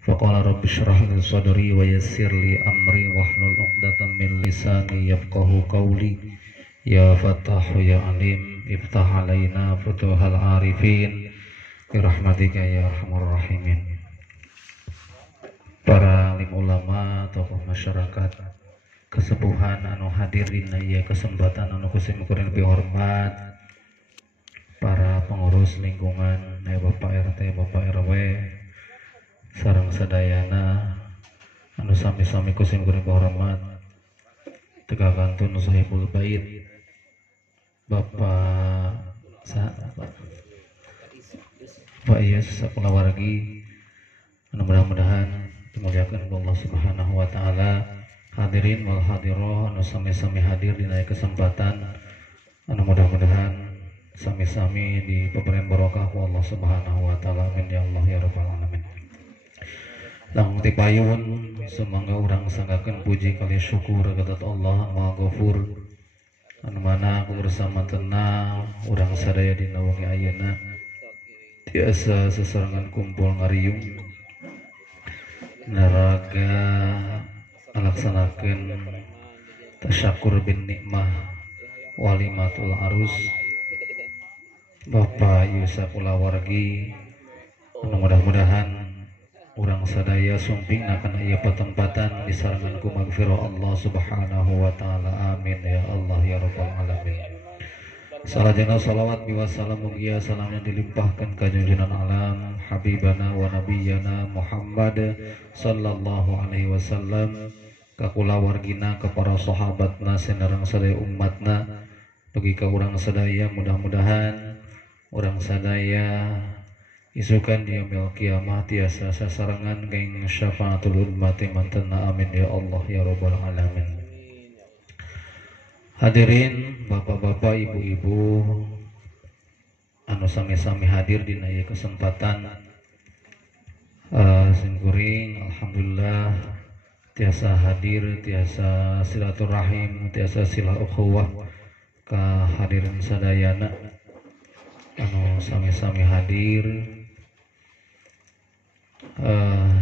Faqala rabbi shrah li sadri wa yassir li amri wahlul 'uqdatam min lisani yafqahu qawli. Ya Fattahu ya Alim, iftah alaina futuhal arifin bi rahmatika ya arhamar rahimin. Para alim ulama, tokoh masyarakat, kesepuhan anu hadir dina ieu kesempatan anu kusimkuring lebih hormat, para pengurus lingkungan, Bapak RT, Bapak RW, sareng sadayana anu sami-sami kusimkuring hormat, teka kantun sahibul bait, Bapak Pak Iyas sakulawargi, anu mudah-mudahan dimuliakan Allah Subhanahu wa taala. Hadirin wal hadiroh anu sami-sami hadir dina kesempatan anu mudah-mudahan sami-sami dipaberen barokah ku Allah Subhanahu wa taala. Amin ya Allah ya rabbal alamin. Lang tipayun sumangga urang sanggakeun puji kali syukur kepada Allah Maha Ghafur anu mana ku bersama tenang urang sadaya dina wengi ayeuna tiasa sesarengan kumpul ngariung naraga alaksanakeun tasyakur bin nikmah walimatul arus Bapak Yusa Kulawargi, anu mudah-mudahan urang sadaya sumping akan aya patempatan di sarangan ku magfirah Allah Subhanahu wa taala. Amin ya Allah ya rabbal alamin. Salajana salawat bi wasalam mugia salamnya dilimpahkan ka junjungan alam habibana wa nabiyana Muhammad sallallahu alaihi wasallam, ka kulawargina, ka para sahabatna sanareng sadaya umatna, bagi ka urang sadaya mudah-mudahan urang sadaya isukan di yaumil kiamah tiasa sasarengan geng syafaatul ummati mantenna. Amin ya Allah ya rabbal alamin. Hadirin bapak-bapak, ibu-ibu anu sami-sami hadir dina ieu kesempatan, simkuring alhamdulillah tiasa hadir, tiasa silaturahim, tiasa silah ukhuwah ka hadirin sadayana anu sami-sami hadir.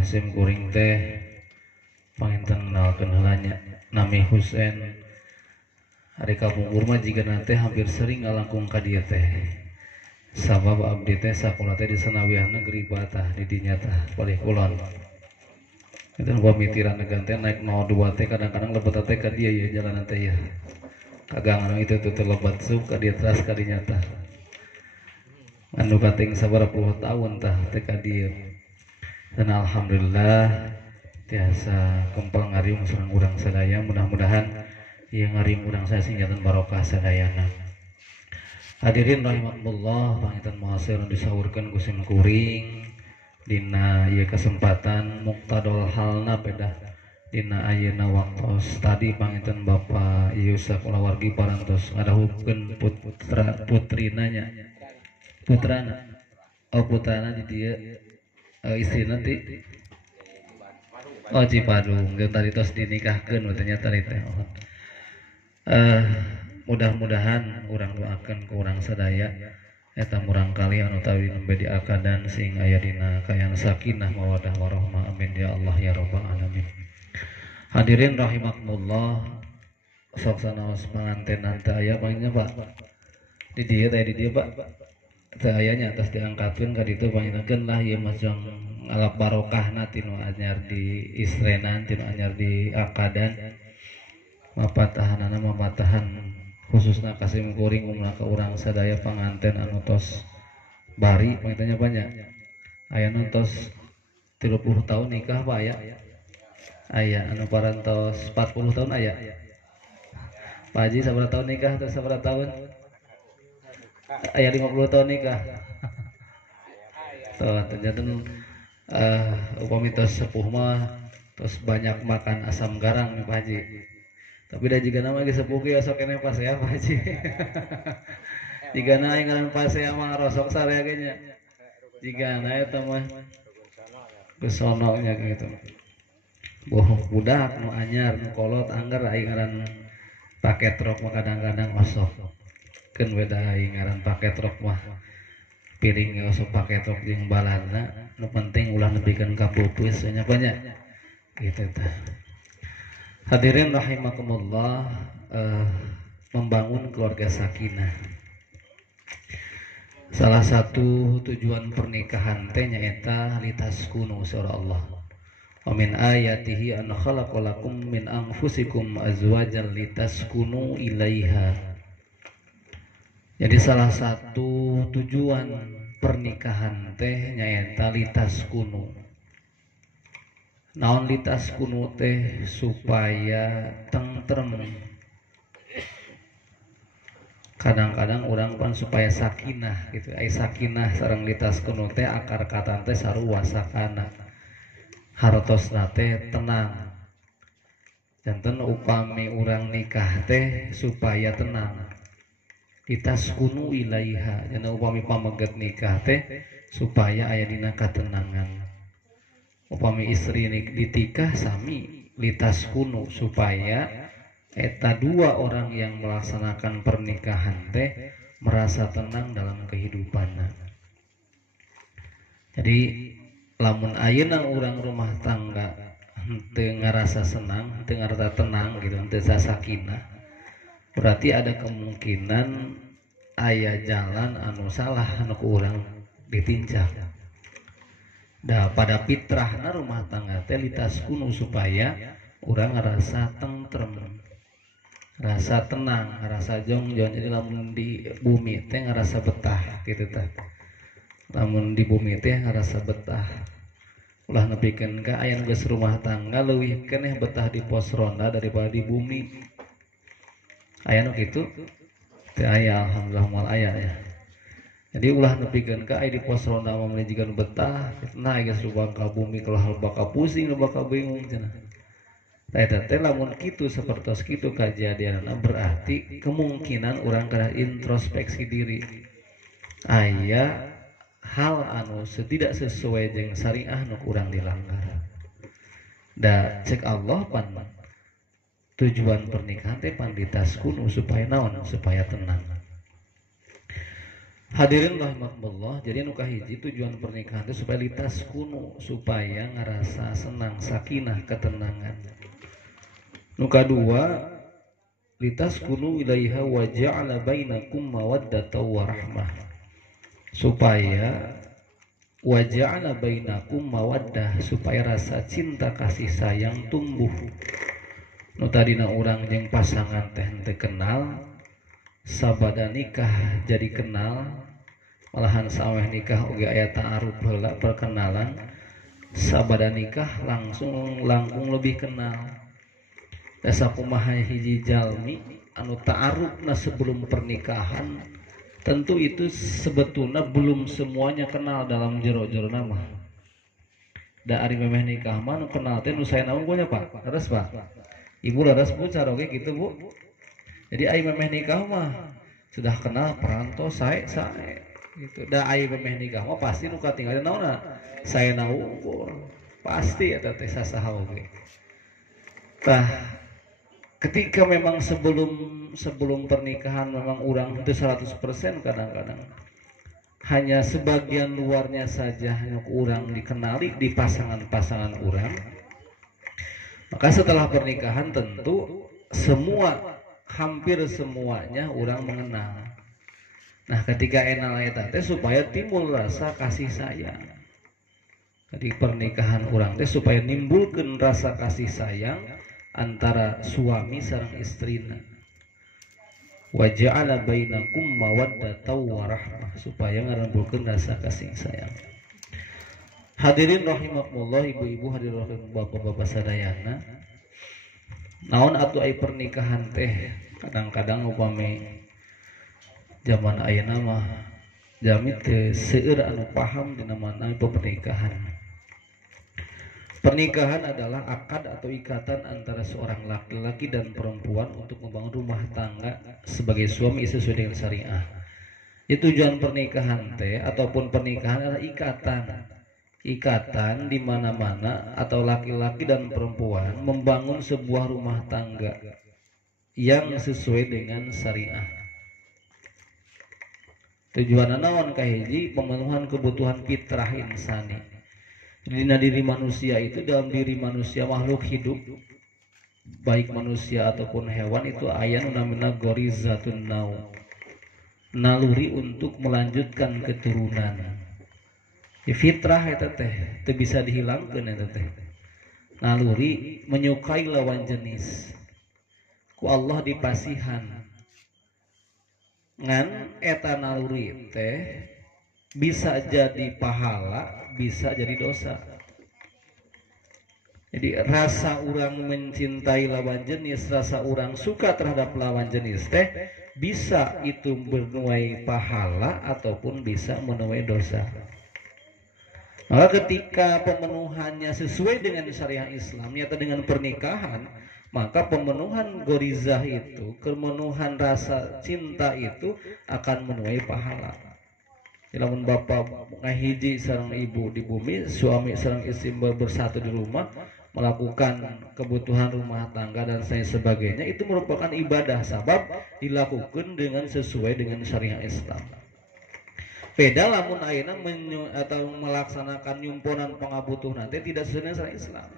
Simkuring teh panginten kenalkeun heula nya nami Husein. Hari kapungkur mah jika nanti hampir sering ngalangkung ka dieu teh, sabab abdi teh sakola teh di Sanawiyah Negeri Batah di dinya teh palih kulon. Itu gua mitiran negan teh naik 02 teh kadang-kadang lebet teh ka dieu ya jalanan teh ya. Kagang anu itu teh lebat suk ka dieu teras ka dinya teh. Anu kating sabaraha puluh tahun tah teh ka dieu. Dan alhamdulillah tiasa kempal ngariung sareng urang sadaya, mudah-mudahan ieu ngariung urang saya sinjatan barokah sadayana. Hadirin rahimakumullah, panginten muasir disaurkeun ku simkuring dina ieu kesempatan muqtadol halna pedah dina ayeuna waktos tadi panginten Bapak Yusa Kulawargi parantos ngadahupkeun putrina nya. Putrana. Oh putrana di dieu istrina ti Cipadung geus tadi tos dinikahkeun ternyata tadi teh. Mudah-mudahan urang doakeun ku urang sadaya eta murangkali anu tawi nembe diakadan sing aya dina kayang sakinah mawaddah warahmah. Amin ya Allah ya rabbal alamin. Hadirin rahimakumullah, sok sanaos pangantenan teh aya panggilnya Pak. Di dieu teh di dieu Pak. Teh ayanya atas diangkatkeun ka ditu panginten lah ieu mah jang alap barokahna tinu anyar di istrenan, tinu anyar di akadan. Mapatahanana mapatahan khususna kasimkuring umna ka urang sadaya panganten anu tos bari pangintennya banyak. Ayana tos 30 tahun nikah Pak aya. Aya anu parantos 40 tahun aya. Pak Haji sabaraha tahun nikah atau sabaraha tahun? Aya 50 tahun nikah. Tuh ternyata upami tos sepuh mah tos banyak makan asam garang nih Pak Haji. Tapi dah jika nama lagi sepuh ge sok kene pasea Pak Haji. Jika na ngaran pasea mah rosok sarea ge nya. Jika na eta mah geus sono nya gitu. Boh budak nu anyar nu kolot anggar aing ngaran paket rok mah kadang-kadang osok. Keun we da aing ngaran paket rok mah piring osok paket rok jeung baladna, nu penting ulah ulah nebikeun kapupus nya banyak gitu tah. Hadirin rahimakumullah, membangun keluarga sakinah. Salah satu tujuan pernikahan teh nyaeta litaskunu surah Allah. Wa min ayatihi an khalaqalakum min anfusikum azwajan litaskunu ilaiha. Jadi salah satu tujuan pernikahan teh nyaeta litaskunu. Naon litaskunu teh supaya tentrem. Kadang-kadang orang pan supaya sakinah gitu. Ai sakinah sareng litaskunu teh akar kata teh sarua sakana. Hartosna teh tenang. Janten upami urang nikah teh supaya tenang. Litaskunu ilaiha. Janten upami pameget nikah teh supaya aya dina katenangan. Upami istri ditikah sami litaskunu supaya eta dua orang yang melaksanakan pernikahan teh merasa tenang dalam kehidupannya. Jadi lamun ayeuna urang rumah tangga teu ngarasa senang, teu ngarasa tenang gitu, teu sakinah, berarti ada kemungkinan aya jalan anu salah anu ku urang ditincak. Da pada fitrahna rumah tangga teh litaskunu supaya urang ngarasa tentrem, rasa tenang, rasa jongjon. Jadi lamun di bumi teh ngerasa betah gitu tah. Lamun di bumi teh ngerasa betah. Ulah nepikeun ka aya geus rumah tangga leuwih keneh betah di pos ronda daripada di bumi. Aya nu kitu? Teu aya, alhamdulillah moal aya ya. Jadi ulah nepikeun ka aya di pos ronda mah jiga betah, nah geus rubang ka bumi kalau bakal pusing, bakal bingung cenah. Eta teh lamun kitu sapertos kitu kajadianna berarti kemungkinan urang kada introspeksi diri. Aya hal anu tidak sesuai jeung syariah nu urang dilanggar. Da cek Allah pan tujuan pernikahan teh pan litaskunu supaya naon? Supaya tenang. Hadirin rahimakumullah, jadi nu kahiji tujuan pernikahan teh supaya litaskunu, supaya ngarasa senang, sakinah, ketenangan. Nu kadua litaskunu ilaiha wa ja'ala bainakum mawaddatan wa rahmah. Supaya wa ja'ala bainakum mawaddah, supaya rasa cinta kasih sayang tumbuh. Nu tadina urang jeung pasangan teh teu kenal, sabada nikah jadi kenal, malahan saweh nikah oge aya ta'aruf heula perkenalan, sabada nikah langsung langkung lebih kenal. Dasa kumaha hiji jalmi anu ta'arufna sebelum pernikahan, tentu itu sebetulnya belum semuanya kenal dalam jero-jero nama. Da ari memeh nikah mah nu kenal teh nu saena unggulnya Pak. Leres Pak. Ibu leres Bu cara oge kitu Bu. Jadi ai memeh nikah mah sudah kenal peranto sae gitu. Da ai memeh nikah mah pasti nu katinggalin naonna? Saena unggul. Pasti eta teh sasaha oge. Tah ketika memang sebelum pernikahan memang urang itu 100% kadang-kadang hanya sebagian luarnya saja yang urang dikenali di pasangan-pasangan urang, maka setelah pernikahan tentu hampir semuanya urang mengenal. Nah ketika enal eta teh supaya timbul rasa kasih sayang. Jadi pernikahan urang teh supaya nimbulkeun rasa kasih sayang antara suami sareng istrina. Wa ja'ala bainakum mawaddatan wa rahmah, supaya ngarembulkeun rasa kasih sayang. Hadirin rahimakumullah, ibu-ibu, hadirin bapak-bapak sadayana. Naon atuh ai pernikahan teh kadang-kadang upami zaman ayeuna mah jami teu seueur anu paham dina mana pernikahan. Pernikahan adalah akad atau ikatan antara seorang laki-laki dan perempuan untuk membangun rumah tangga sebagai suami istri sesuai dengan syariah. Itu tujuan pernikahan teh ataupun pernikahan adalah ikatan di mana-mana atau laki-laki dan perempuan membangun sebuah rumah tangga yang sesuai dengan syariah. Tujuan naon kahiji pemenuhan kebutuhan fitrah insani. Dina diri manusia itu, dalam diri manusia makhluk hidup baik manusia ataupun hewan itu aya nu namina gorizatun nau, naluri untuk melanjutkan keturunan. Fitrah eta teh teu bisa dihilangkeun eta teh. Naluri menyukai lawan jenis ku Allah dipasihan ngan eta naluri teh bisa jadi pahala, bisa jadi dosa. Jadi rasa orang mencintai lawan jenis, rasa orang suka terhadap lawan jenis teh bisa itu menuai pahala ataupun bisa menuai dosa. Maka ketika pemenuhannya sesuai dengan syariat Islam, yaitu dengan pernikahan, maka pemenuhan gorizah itu, pemenuhan rasa cinta itu akan menuai pahala. Lamun bapak ngahiji sareng ibu di bumi, suami sareng istri bersatu di rumah, melakukan kebutuhan rumah tangga dan sebagainya, itu merupakan ibadah sabab dilakukan dengan sesuai dengan syariat Islam. Beda lamun ayeuna atau melaksanakan nyumponan pangabutuh nanti tidak sesuai dengan syariat Islam.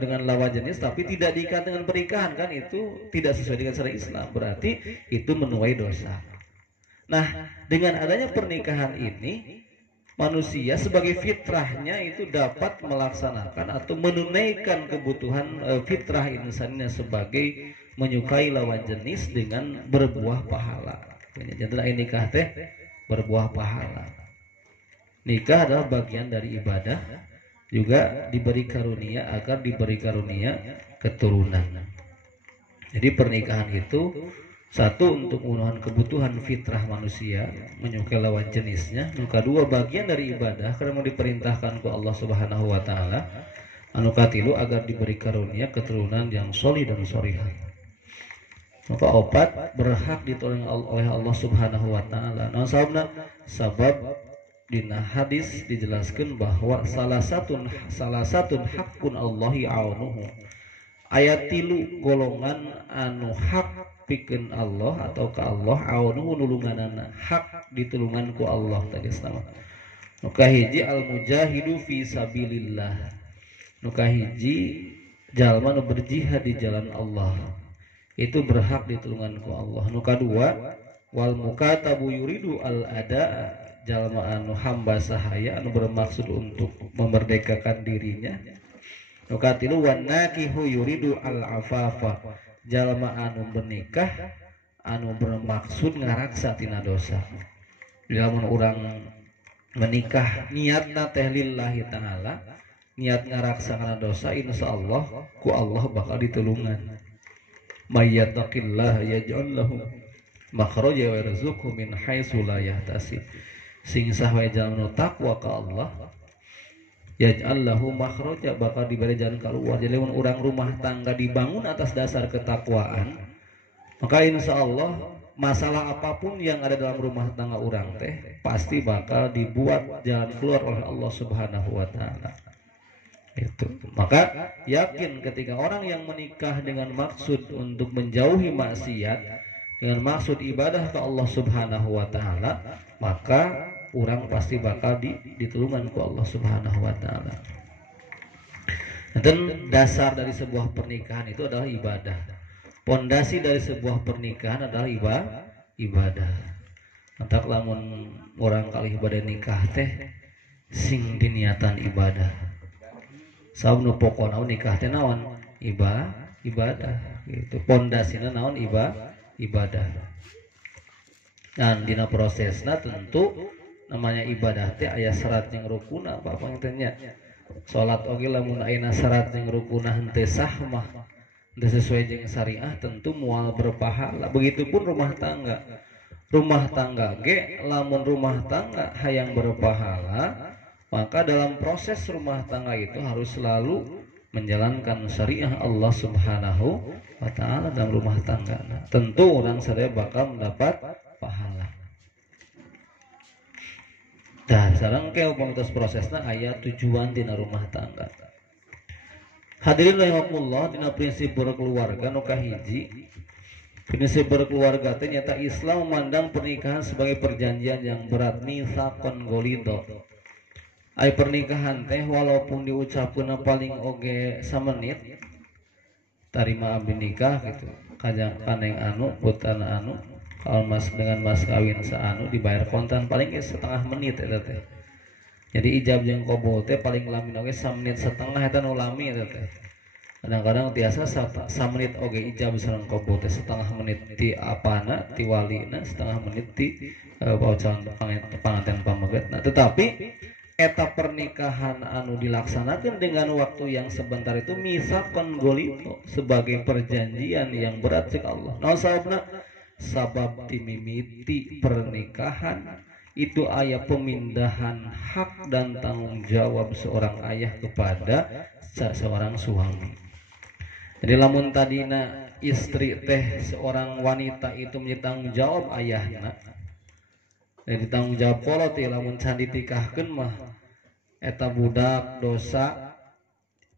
Dengan lawan jenis tapi tidak diikat dengan pernikahan, kan itu tidak sesuai dengan syariat Islam, berarti itu menuai dosa. Nah, dengan adanya pernikahan ini, manusia sebagai fitrahnya itu dapat melaksanakan atau menunaikan kebutuhan fitrah insannya sebagai menyukai lawan jenis dengan berbuah pahala. Jadi nikah teh berbuah pahala. Nikah adalah bagian dari ibadah, juga diberi karunia agar diberi karunia keturunan. Jadi pernikahan itu satu untuk memenuhi kebutuhan fitrah manusia, menyukai lawan jenisnya. Yang kedua bagian dari ibadah karena mau diperintahkan ke Allah Subhanahu wa taala. Anu katilu agar diberi karunia keturunan yang solih dan solihah. Maka opat berhak ditolong oleh Allah Subhanahu wa taala. Nah, sabab dina hadis dijelaskan bahwa salah satu hakun Allahi aunuhu. Ayat 3 golongan anu hak pikeun Allah atau ka Allah aunuhu nulunganana, hak ditulungan ku Allah tadi sama. Nu kahiji al mujahidu fi sabilillah. Nu kahiji jalma nu berjihad di jalan Allah. Itu berhak ditulungan ku Allah. Nu kadua wal mukatabu yuridu al ada, jalma anu hamba sahaya anu bermaksud untuk memerdekakan dirinya. Nu katilu wan nakihu yuridu al afafa, jalma anu menikah anu bermaksud ngaraksa tina dosa. Lamun urang menikah niatna teh lillahi taala, niat ngaraksa kana dosa, insyaallah ku Allah bakal ditulungan. Mayyattaqillah yaj'al lahu makhraja wa yarzuqhu min haitsu la yahtasib. Sing saha jalma takwa ka Allah, yaj'al lahu makhraja, bakal diberi jalan keluar. Jadi mun urang rumah tangga dibangun atas dasar ketakwaan, maka insyaallah masalah apapun yang ada dalam rumah tangga urang teh pasti bakal dibuat jalan keluar oleh Allah Subhanahu wa taala. Itu. Maka yakin ketika orang yang menikah dengan maksud untuk menjauhi maksiat, dengan maksud ibadah ke Allah Subhanahu wa taala, maka orang pasti bakal ditulungan ke Allah Subhanahu wa taala. Dan dasar dari sebuah pernikahan itu adalah ibadah. Pondasi dari sebuah pernikahan adalah ibadah. Antak lamun orang kali ibadah nikah teh sing diniatan ibadah. Sabnu pokona nikah teh naon? Ibadah. Gitu. Pondasina naon? Ibadah. Dan dina prosesna tentu namanya ibadah teh aya syarat jeung rukuna Bapak tanya. Salat oge lamun aya syarat jeung rukuna henteu sah mah henteu sesuai jeung syariah tentu moal berpahala. Begitupun rumah tangga. Rumah tangga ge lamun rumah tangga hayang berpahala, maka dalam proses rumah tangga itu harus selalu menjalankan syariah Allah Subhanahu wa taala dalam rumah tangga. Tentu orang sadaya bakal mendapat pahala. Dah sareng ke pamitos prosesna aya tujuan dina rumah tangga. Hadirin rahimakumullah, dina prinsip berkeluarga nu kahiji, prinsip berkeluarga teh nyata Islam memandang pernikahan sebagai perjanjian yang berat, mitsaqan ghalidha. Ai pernikahan teh walaupun diucapkeun paling oge samenit tarima abdi nikah gitu kajang kaneng anu putana anu kalau mas dengan mas kawin saanu dibayar kontan paling setengah menit eta teh. Jadi ijab jeung qabul teh paling lamin oge samenit setengah eta nu lami eta teh. Kadang-kadang tiasa samenit oge ijab sareng qabul teh setengah menit ti apana ti walina setengah menit ti paucan panganten pamagetna. Tetapi eta pernikahan anu dilaksanakan dengan waktu yang sebentar itu misakon golito sebagai perjanjian yang berat cek Allah. Nah sababna sabab dimimiti pernikahan itu ayat pemindahan hak dan tanggung jawab seorang ayah kepada seorang suami. Jadi lamun tadina istri teh seorang wanita itu menjadi tanggung jawab ayahna. Jadi tanggung jawab kolot ya lamun can ditikahkeun mah eta budak dosa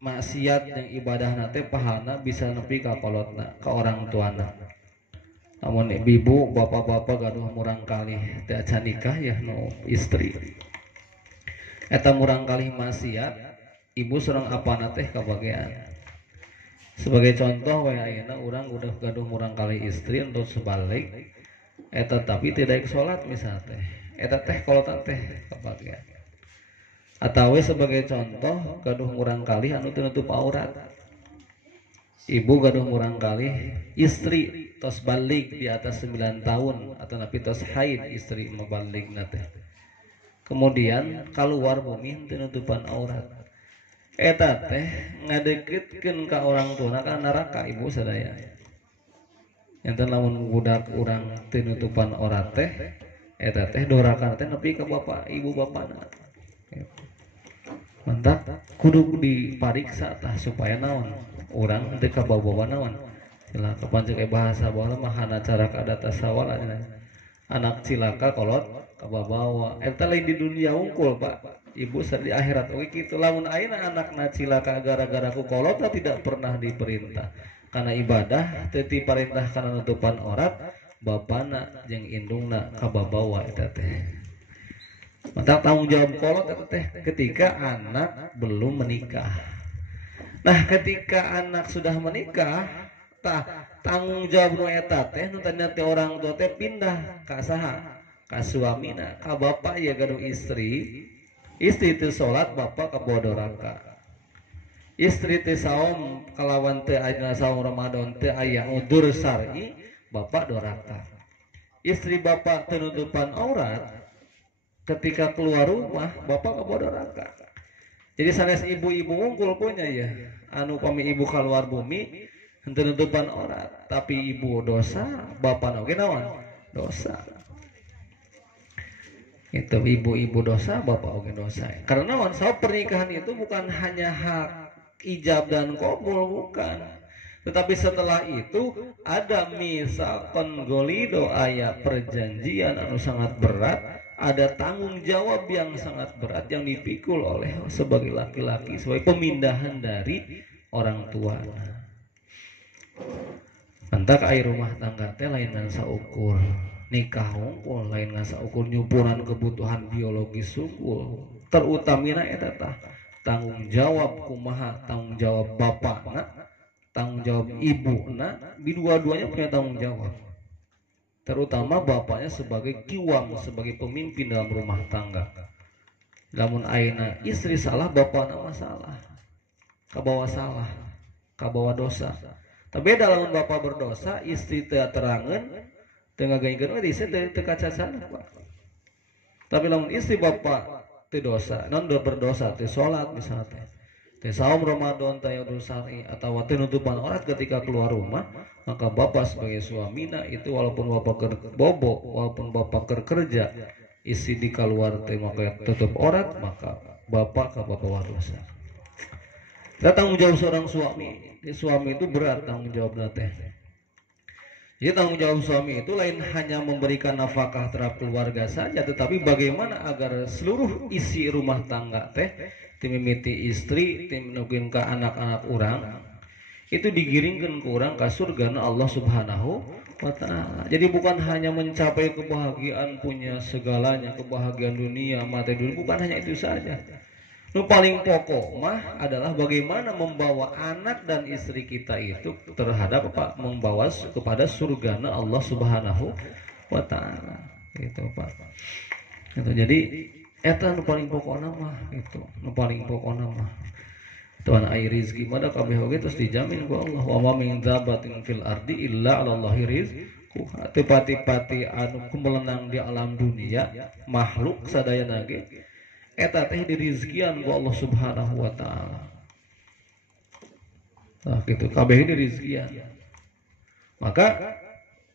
maksiat yang ibadahna teh pahalna bisa nepi ka kolotna ka orang tuana. Lamun ibu bapak-bapak gaduh murang kalih teh can nikah ya no istri. Eta murang kalih maksiat ibu sareng apana teh kabagean. Sebagai contoh we ayeuna urang udah gaduh murang kalih istri untuk sebalik eta tapi tidak salat misal teh. Eta teh kolot teh kabagean. Atawa sebagai contoh gaduh murang kalih anu teu nutup aurat. Ibu gaduh murang kalih istri tos balik di atas 9 tahun atau napi tos haid istri mabaligna teh. Kemudian keluar bumi teu nutupan aurat. Eta teh ngadeketkeun ka orang tuana ka neraka ibu sadaya. Enten lamun budak urang teu nutupan aurat teh eta teh doraka teh nepi ka bapak ibu bapana. Mantap kudu dipariksa tah supaya naon urang teu kabawa naon lah kapan cek bahasa baheula mah hana cara kadata sawala anak cilaka kolot kabawa eta lain di dunia unggul Pak ibu di akhirat oke kitu lamun ayeuna anakna cilaka gara-gara ku kolot tidak pernah diperintah karena ibadah teu diperintah kana nutupan aurat bapana jeung indungna kabawa eta teh. Mantap tanggung jawab kolot teh ketika anak belum menikah. Nah, ketika anak sudah menikah, tanggung jawab nu eta teh nu tanya teh orang tua teh pindah ka saha? Ka suamina, ka bapak ya gaduh istri. Istri teu salat, bapak ka bodoraka. Istri teu saum kalawan teu aya saum Ramadan teu aya udzur syar'i, bapak doraka. Istri bapak teu nutupan aurat ketika keluar rumah bapak kabodo raka. Jadi sanes ibu-ibu ngungkul punya ya anu pami ibu keluar bumi henteu nutupan aurat tapi ibu dosa bapak oge naon dosa. Itu ibu-ibu dosa bapak oge dosa. Karena naon sabab pernikahan itu bukan hanya hak ijab dan qabul bukan. Tetapi setelah itu ada misakon golido aya perjanjian anu sangat berat. Ada tanggung jawab yang sangat berat yang dipikul oleh sebagai laki-laki sebagai pemindahan dari orang tua. Entak air rumah tangga teh lain ngan saukur nikah unggul lain ngan saukur nyupuran kebutuhan biologis unggul terutamina eta tah tanggung jawab kumaha tanggung jawab bapakna tanggung jawab ibuna dua-duanya punya tanggung jawab. Terutama bapaknya sebagai kiwam, sebagai pemimpin dalam rumah tangga. Lamun ayeuna istri salah, bapakna masalah. Kabawa salah, kabawa dosa. Tapi dalam bapak berdosa, istri teu terangeun, teu ngagaingkeun we istri teu kacacan. Tapi lamun istri bapak teu dosa, non berdosa, teu salat misalnya. Teu saum Ramadan teu udzur syar'i atawa teu nutupan aurat ketika keluar rumah, maka bapak sebagai suamina itu walaupun bapak bobo, walaupun bapak kerja, istri di keluar teh maka tutup aurat, maka bapak kabawa dosa. Tanggung jawab seorang suami, suami itu berat tanggung jawabnya teh. Jadi tanggung jawab suami itu lain hanya memberikan nafkah terhadap keluarga saja, tetapi bagaimana agar seluruh isi rumah tangga teh, timimiti istri, tim nugin ke anak-anak orang, itu digiringkan ke urang ka surgana Allah Subhanahu wa ta'ala. Jadi bukan hanya mencapai kebahagiaan, punya segalanya, kebahagiaan dunia, materi dunia, bukan hanya itu saja. Yang paling pokok mah adalah bagaimana membawa anak dan istri kita itu terhadap apa? Membawa kepada surgana Allah Subhanahu wa ta'ala. Gitu, Pak. Gitu. Jadi eta nu paling pokokna mah itu, nu paling pokokna mah. Tuhan air rizki mada kabeh oge terus dijamin ku Allah. Wa ma min dzabatin fil ardi illa 'ala Allahi rizquha. Tepati-pati anu kumelenang di alam dunia, makhluk sadayana ge eta teh dirizkian ku Allah Subhanahu wa ta'ala. Nah, gitu kabeh dirizkian. Maka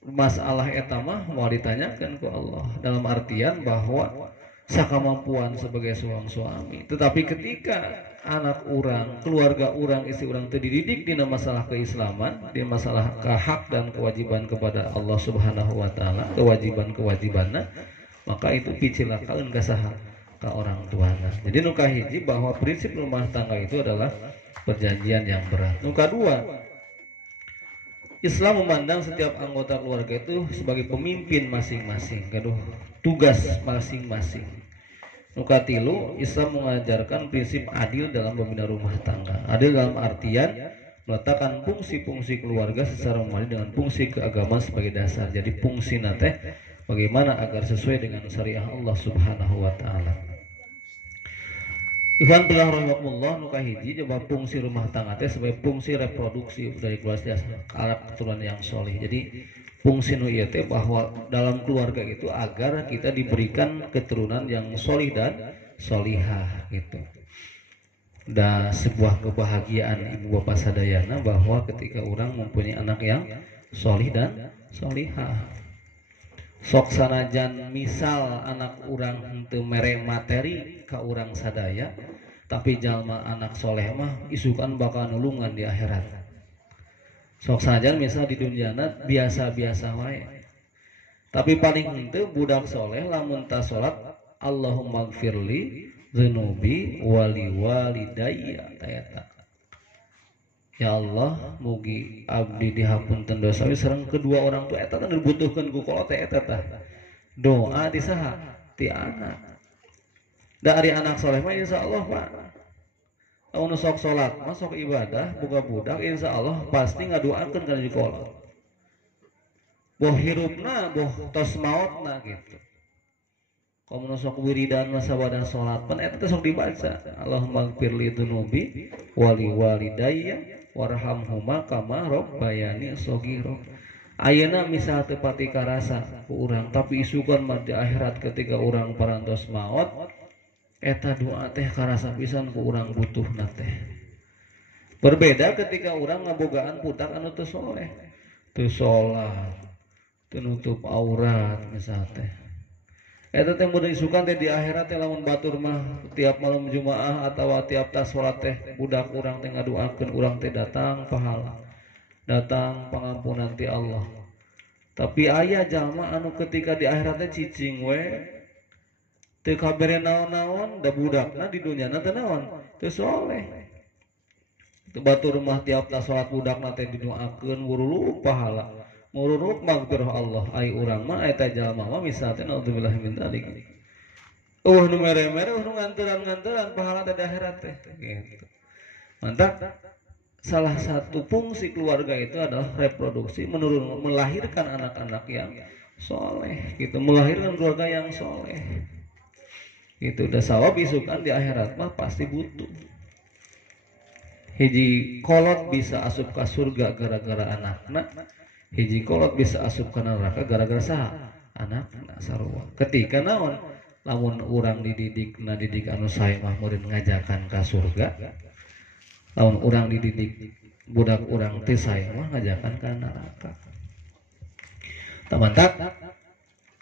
masalah eta mah mau ditanyakan ku Allah dalam artian bahwa sakamampuan sebagai seorang suami. Tetapi ketika anak orang, keluarga orang, istri orang terdidik di masalah keislaman, di masalah hak dan kewajiban kepada Allah Subhanahu wa ta'ala, kewajiban-kewajibanna, maka itu picilakan ka saha ka orang tuana. Jadi nu kahiji bahwa prinsip rumah tangga itu adalah perjanjian yang berat. Nu kadua, Islam memandang setiap anggota keluarga itu sebagai pemimpin masing-masing, tugas masing-masing. Nukatilu, Islam mengajarkan prinsip adil dalam membina rumah tangga. Adil dalam artian meletakkan fungsi-fungsi keluarga secara memadai dengan fungsi keagamaan sebagai dasar. Jadi fungsi nate bagaimana agar sesuai dengan syariah Allah Subhanahu wa ta'ala. Ikhwan fillah rahimakumullah, nu kahiji coba fungsi rumah tangga teh sebagai fungsi reproduksi dari keluarga anak keturunan yang soleh. Jadi fungsi nu ieu teh bahwa dalam keluarga itu agar kita diberikan keturunan yang solih dan solihah gitu. Dan sebuah kebahagiaan ibu bapak sadayana bahwa ketika orang mempunyai anak yang solih dan solihah. Sok sanajan misal anak urang henteu mere materi ka urang sadaya, tapi jalma anak soleh mah isukan bakal nulungan di akhirat. Sok sanajan misal di dunyana biasa-biasa wae, tapi paling henteu budak soleh lamun ta salat Allahumma gfirli dzunubi wali walidayya tayata. Ya Allah, mugi abdi dihapunten dosa sareng kedua orang tua eta teh dibutuhkeun ku kula teh eta tah. Doa di saha? Ti anak. Da ari anak saleh mah insyaallah Pak. Lamun sok salat, mah sok ibadah, boga budak insyaallah pasti ngadoakeun kana jikola. Boh hirupna, boh tos maotna gitu. Kamu sok wiridan masa badan salat pan eta teh sok dibaca. Allahumma gfirli dzunubi wali walidayya warhamhuma kama rabbayani shaghira. Ayeuna misal teu pati karasa ku urang tapi isukan mah di akhirat ketika urang parantos maot eta doa teh karasa pisan ku urang butuhna teh. Berbeda ketika urang ngabogaan putak anu teu soleh, teu salat, teu nutup aurat misal teh. Eta teh mun isukan teh di akhirat teh lamun batur mah tiap malam Jumaah atawa tiap tas salat teh budak urang teh ngadoakeun urang teh datang pahala. Datang pangampunan ti Allah. Tapi aya jalma anu ketika di akhirat teh cicing we teu kabere naon-naon da budakna di dunyana teh naon? Teu soleh. Teu batur mah tiap tas salat budakna teh didoakeun wuruluk pahala. Mururuk magfirah Allah ai urang mah eta jalma mah misalnya naudzubillah min dzalik. Nu mere-mere nu nganteran-nganteran pahala teh di akhirat teh gitu. Mantap. Salah satu fungsi keluarga itu adalah reproduksi, melahirkan anak-anak yang soleh gitu, melahirkan keluarga yang soleh. Gitu, da sawab isukan di akhirat mah pasti butuh. Hiji kolot bisa asup ka surga gara-gara anakna. Hiji kolot bisa asup ka neraka gara-gara saha? Anakna sarua. Ketika naon? Lamun urang dididik anu sae mah murid ngajakan ka surga. Lamun urang dididik budak urang teu sae mah ngajakan ka neraka. Tamantak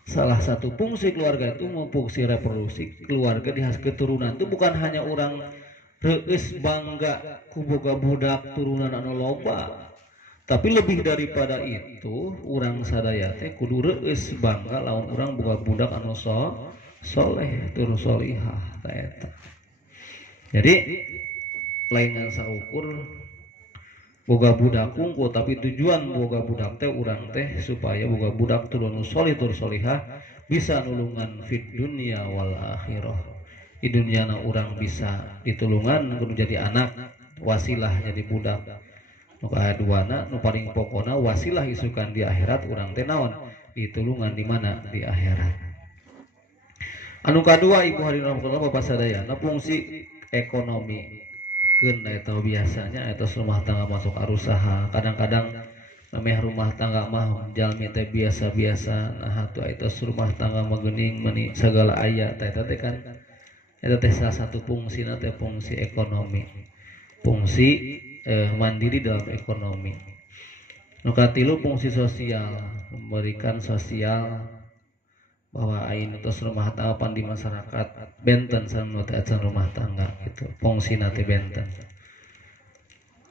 salah satu fungsi keluarga itu mau fungsi reproduksi. Keluarga dihas keturunan itu bukan hanya orang reus bangga ku boga budak turunan anu loba. Tapi lebih daripada itu, urang sadaya teh kudu reus bangga lamun urang boga budak anu soleh, tur solihah ta eta. Jadi lain saukur boga budak kungku tapi tujuan boga budak teh urang teh supaya boga budak turun solih tur solihah bisa nulungan fit dunia wal akhirah. Di dunia na urang bisa ditulungan kudu jadi anak wasilah jadi budak. Nu kaduana nu paling pokona wasilah isukan di akhirat urang teh naon ditulungan di mana di akhirat. Anu kadua ibu hadirin rahmatullah bapak sadayana fungsi ekonomi. Eta biasanya eta rumah tangga masuk arusaha kadang-kadang namanya rumah tangga mah jalmi teh biasa-biasa nah atuh eta rumah tangga mah geuning meuni segala aya teh eta teh kan eta teh salah satu fungsina teh fungsi ekonomi fungsi mandiri dalam ekonomi. Nu katilu fungsi sosial memberikan sosial bahwa ain tos rumah tangga pan di masyarakat benten sareng acan rumah tangga gitu fungsina teh benten.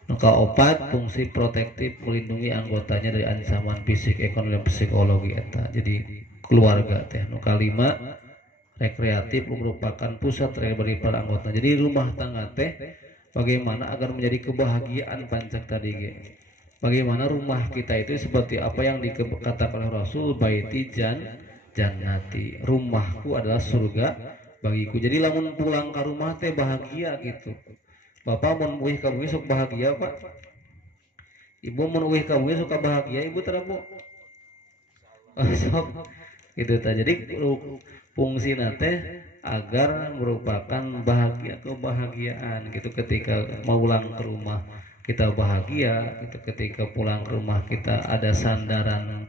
Nu kaopat fungsi protektif melindungi anggotanya dari ancaman fisik ekonomi dan psikologi eta jadi keluarga teh. Nu kalima rekreatif merupakan pusat bagi para anggota. Jadi rumah tangga teh bagaimana agar menjadi kebahagiaan pancak tadi ge. Bagaimana rumah kita itu seperti apa yang dikatakan oleh Rasul baiti jannati, rumahku adalah surga bagiku. Jadi lamun pulang ke rumah teh bahagia gitu. Bapak mun uih ka bumi sok bahagia Pak. Ibu mun uih ka bumi sok bahagia Ibu terapu. Sok gitu ta. Jadi fungsina teh agar merupakan bahagia kebahagiaan gitu ketika mau pulang ke rumah kita bahagia gitu ketika pulang ke rumah kita ada sandaran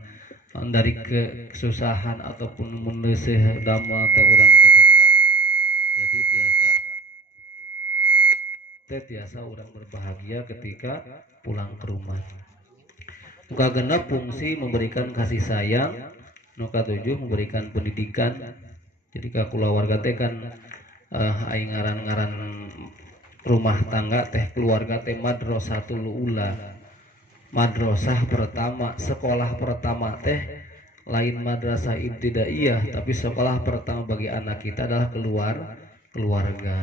dari kesusahan ataupun mendeuseuh damel teh urang teh jadi biasa urang berbahagia ketika pulang ke rumah. Nu kagenep fungsi memberikan kasih sayang. Nu katujuh memberikan pendidikan. Jadi ka kulawarga teh kan aing ngaran-ngaran rumah tangga teh keluarga teh madrasatul ula. Madrasah pertama, sekolah pertama teh lain madrasah ibtidaiyah, tapi sekolah pertama bagi anak kita adalah keluarga.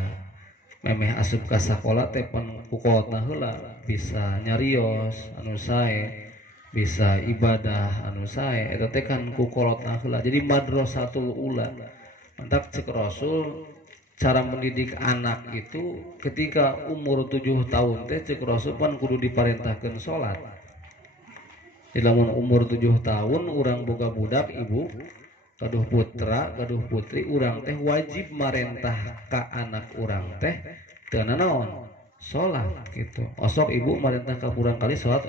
Memeh asup ka sakola teh pan kukuotna heula bisa nyarios anu sae, bisa ibadah anu sae, eta teh kan kukolotna heula. Jadi madrasatul ula. Mantap cek Rasul cara mendidik anak itu ketika umur 7 tahun teh cek Rasul pan kudu diparentahkeun salat. Lamun umur 7 tahun urang boga budak ibu gaduh putra gaduh putri urang teh wajib marentah ka anak urang teh teu naon salat gitu. Osok ibu marentah ka urang kali salat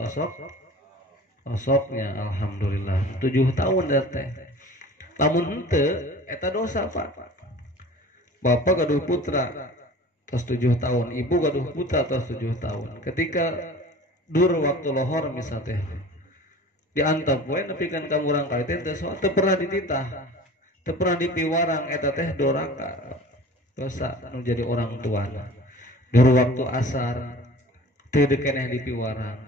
osoknya alhamdulillah 7 tahun teh. Lamun henteu eta dosa Pak. Bapak gaduh putra tos 7 tahun, ibu gaduh putra tos 7 tahun. Ketika dur waktu lohor misal teh diantap poe nepikeun ka urang kali teh teu pernah dititah, teu pernah dipiwarang eta teh doraka. Dosa nu jadi orang tuana. Dur waktu asar teu keneh dipiwarang.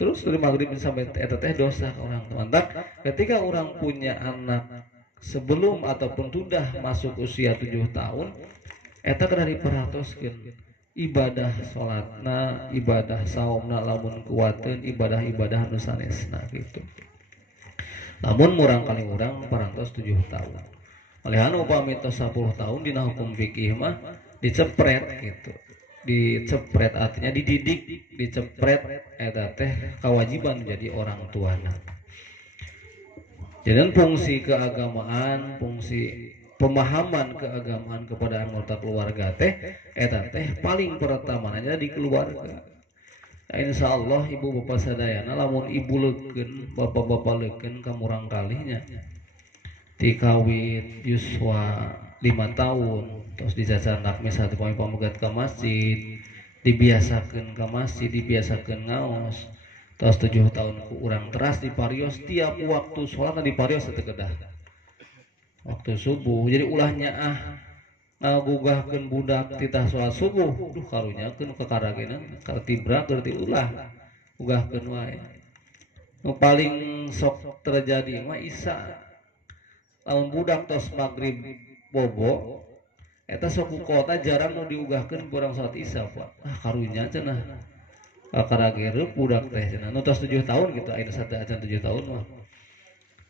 Terus dari maghrib sampai eta teh dosa orang tua. Ketika orang punya anak sebelum ataupun sudah masuk usia 7 tahun eta kada diperhatoskeun ibadah salatna, ibadah saumna lamun kuateun ibadah-ibadah anu sanesna gitu. Lamun murang kali urang parantos 7 tahun. Malihan upami tos 10 tahun dina hukum fikih mah dicepret gitu. Dicepret artinya dididik, dicepret eta teh kewajiban jadi orang tuana. Jadi fungsi keagamaan, fungsi pemahaman keagamaan kepada anggota keluarga teh eta teh paling pertama nya di keluarga. Nah, insyaallah ibu bapak sadayana lamun ibu leukeun bapak-bapak leukeun ka murang kalinya ti kawit yuswa 5 tahun terus dijajanak misalnya pamegat ka masjid dibiasakeun ka masjid dibiasakeun ngaos terus 7 tahun ku urang teras diparios tiap waktu sholat diparios teu kedah waktu subuh jadi ulahnya ngagugahkeun budak titah sholat subuh duh karunyakeun kekaragenan kartibra keur ulah ugahkeun wae nu paling sok terjadi mah isya lamun budak tos magrib bobo eta sok ku kota jarang nu diugahkeun ku urang sholat isya Pak karunya cenah kakaragere budak teh cenah nu tos 7 tahun gitu aya satu acan 7 tahun mah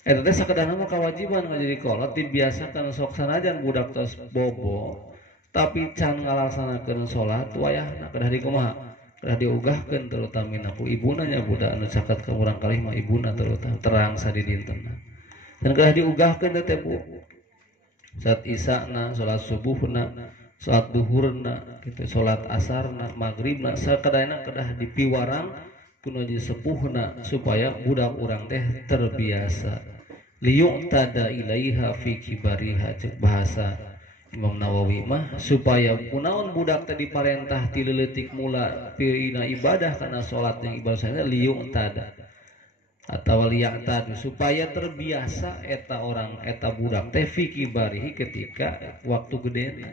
eta teh sakedanana mah kewajiban ngajadi kolot dibiasakan sok sanajan budak tos bobo tapi can ngalaksanakeun salat wayahna kedah dikumaha kedah diugahkeun terutamina ku ibuna nya budak anu caket ka urang kalih mah ibuna terutama terang sadidintenna dan kedah diugahkeun teh Bu salat isana salat subuhna salat duhurna gitu salat asarna maghribna sakadayana kedah dipiwarang ku nu sepuhna supaya budak urang teh terbiasa liyu'tada ilaiha fi kibariha cek bahasa Imam Nawawi mah supaya kunaon budak teh diparentah ti leutik mula pina ibadah kana salat yang ibadah sana liyu'tada atau liya'tadu supaya terbiasa eta orang eta budak teh fi kibarihi ketika waktu gedena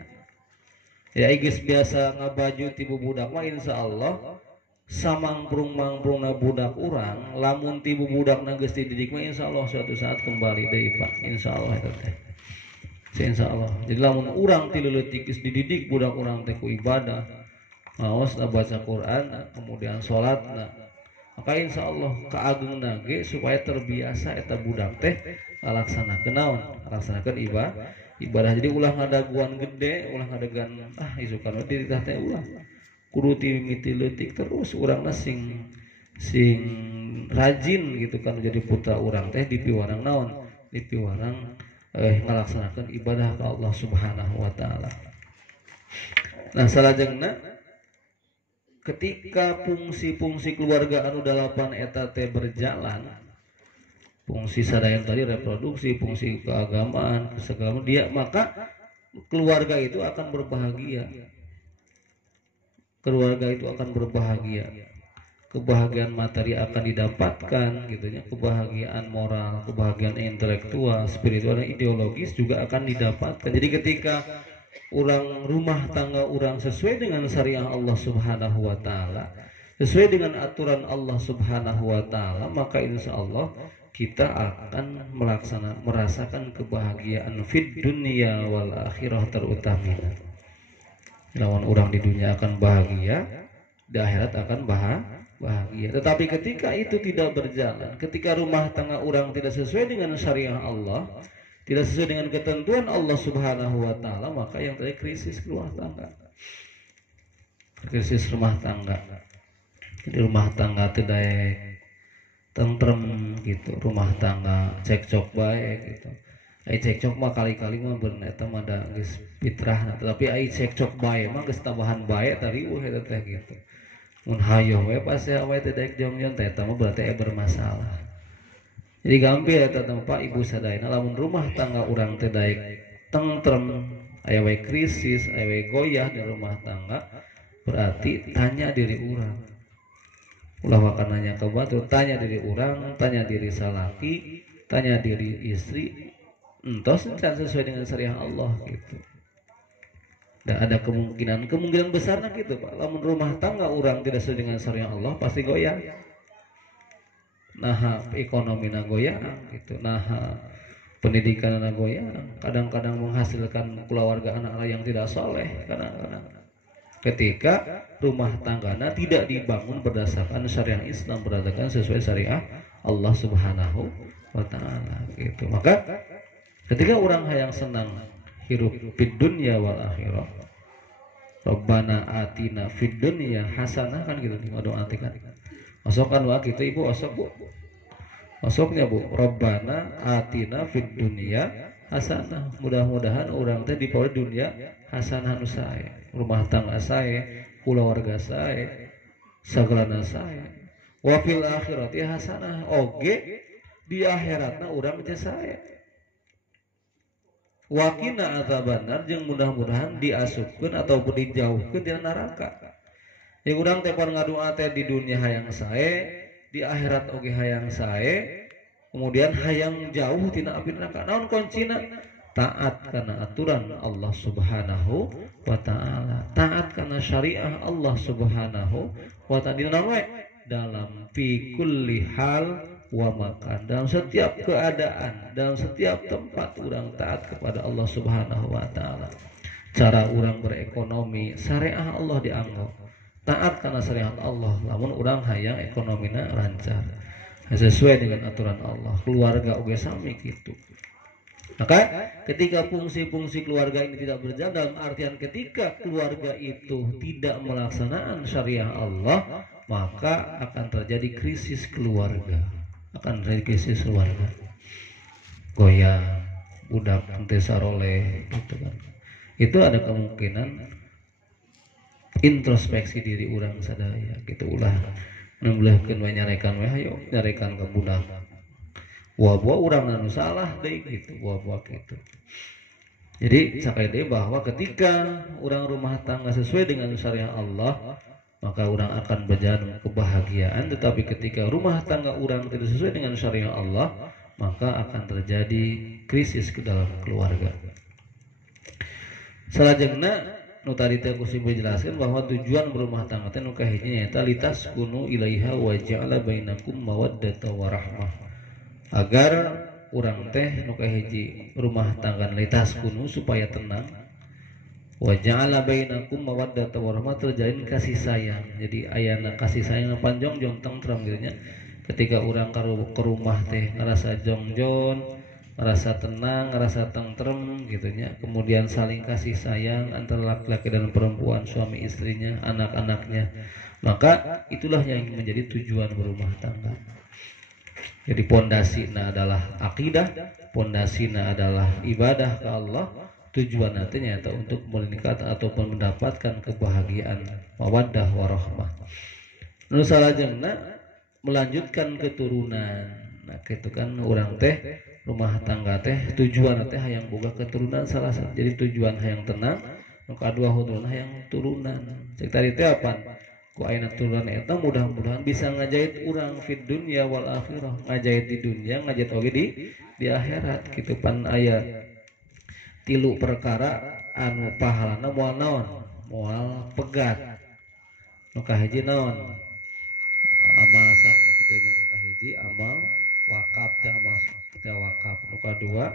ya geus biasa ngabaju ti budak mah insyaallah samangprung-mangprungna budak urang lamun ti budakna geus dididik mah insyaallah suatu saat kembali deui Pak insyaallah eta teh insyaallah jadi lamun urang ti leutik geus dididik budak urang teh ku ibadah maosna baca Quran kemudian salatna maka insyaallah kaageungna ge supaya terbiasa eta budak teh ngalaksanakeun naon ngalaksanakeun ibadah jadi ulah ngadaguan gede ulah ngadegan isukan diri teh ulah kudu timiti leutik terus urangna sing rajin gitu kan jadi putra urang teh dipiwarang naon dipiwarang ngalaksanakeun ibadah ka Allah Subhanahu wa taala. Nah salajengna ketika fungsi-fungsi keluarga anu dalapan eta teh berjalan fungsi sadayana tadi reproduksi fungsi keagamaan segala dia maka keluarga itu akan berbahagia kebahagiaan materi akan didapatkan gitunya kebahagiaan moral kebahagiaan intelektual spiritual dan ideologis juga akan didapatkan jadi ketika urang rumah tangga urang sesuai dengan syariat Allah Subhanahu wa taala, sesuai dengan aturan Allah Subhanahu wa taala, maka insyaallah kita akan merasakan kebahagiaan fid dunya wal akhirah terutamina. Lawan urang di dunia akan bahagia, di akhirat akan bahagia. Tetapi ketika itu tidak berjalan, ketika rumah tangga urang tidak sesuai dengan syariat Allah, tidak sesuai dengan ketentuan Allah Subhanahu wa taala, maka yang tadi krisis rumah tangga. Krisis rumah tangga. Jadi rumah tangga tidak tentrem gitu, rumah tangga cekcok baik gitu. Ai cekcok mah kali-kali mah bener eta mah da geus fitrah, tapi ai cekcok bae mah geus tambahan bae tadi eta teh gitu. Mun hayo we pas we teh daek jongjon teh eta mah berarti bermasalah. Jadi gampil eta tempat ibu sadayana lamun rumah tangga urang teh daek tentrem aya we krisis aya we goyah di rumah tangga berarti tanya diri urang ulah makan nanya ke batu tanya diri urang tanya diri salaki tanya diri istri entos can sesuai dengan syariat Allah gitu dan ada kemungkinan besarnya gitu Pak lamun rumah tangga urang tidak sesuai dengan syariat Allah pasti goyah nah ekonomi nagoyang gitu nah pendidikan nagoyang kadang-kadang menghasilkan keluarga anak-anak yang tidak soleh kadang-kadang ketika rumah tanggana tidak dibangun berdasarkan syariat Islam berdasarkan sesuai syariat Allah Subhanahu wa taala gitu maka ketika orang hayang senang hirup fid dunya wal akhirah Rabbana atina fid dunya hasanah kan gitu doa kan masuk kan wak itu ibu masuk bu masuknya bu Rabbana atina fid dunya hasanah mudah-mudahan orang teh di dunia hasanah nu sae rumah tangga sae keluarga sae sagalana sae wa fil akhirati hasanah oge di akhiratna urang teh sae wakina azabannar jeung mudah-mudahan diasupkeun ataupun dijauhkeun tina neraka yang urang teh pon ngadoa teh di dunia hayang sae, di akhirat oge hayang sae, kemudian hayang jauh tina api neraka. Naon kuncina? Taat kana aturan Allah Subhanahu wa taala. Taat kana syariah Allah Subhanahu wa taala dalam fi kulli hal wa makan. Dalam setiap keadaan, dalam setiap tempat urang taat kepada Allah Subhanahu wa taala. Cara urang berekonomi, syariah Allah dianggap taat karena syariat Allah, lamun urang hayang ekonomina lancar sesuai dengan aturan Allah. Keluarga oge sami gitu. Maka ketika fungsi-fungsi keluarga ini tidak berjalan, dalam artian ketika keluarga itu tidak melaksanakan syariah Allah, maka akan terjadi krisis keluarga. Akan terjadi krisis keluarga. Goyang, budak teu saroleh gitu kan. Itu ada kemungkinan introspeksi diri orang sadaya gitu ulah nemblehkeun we nyarekan we hayo nyarekan ka budak. Buah-buah orang anu salah deh gitu, buah-buah gitu. Jadi sakai deh bahwa ketika orang rumah tangga sesuai dengan syariat Allah, maka orang akan berjalan kebahagiaan. Tetapi ketika rumah tangga orang tidak sesuai dengan syariat Allah, maka akan terjadi krisis ke dalam keluarga. Salajengna nu tadi teh ku simpen jelaskeun bahwa tujuan berumah tangga teh nu kahiji nyaeta litaskunu ilaiha wa ja'ala bainakum mawaddata wa rahmah. Agar urang teh nu kahiji rumah tangga litaskunu supaya tenang. Wa ja'ala bainakum mawaddata wa rahmah, terjalin kasih sayang. Jadi ayana kasih sayang panjongjong tentrem gitu nya. Ketika urang ke rumah teh ngerasa jongjon, ngerasa tenang, ngerasa tentrem gitu nya. Kemudian saling kasih sayang antara laki-laki dan perempuan, suami istrinya, anak-anaknya. Maka itulah yang menjadi tujuan berumah tangga. Jadi pondasina adalah akidah, pondasina adalah ibadah ke Allah. Tujuan nantinya nyata untuk meningkat ataupun mendapatkan kebahagiaan, mawaddah warahmah. Nu salajengna melanjutkan keturunan. Nah, gitu kan orang teh rumah tangga teh tujuan teh hayang boga keturunan salah satu. Jadi tujuan hayang tenang, nu kadua hudulna hayang turunan. Cek tadi teh apa? Ku ayeuna turunan eta mudah-mudahan bisa ngajait urang fid dunya wal akhirah, ngajait di dunia, ngajait oge di akhirat kitu pan aya tilu perkara anu pahalana moal naon? Moal pegat. Nu kahiji naon? Amal saleh kitu nya nu kahiji amal wakaf teh amal teh wakaf. Nu kadua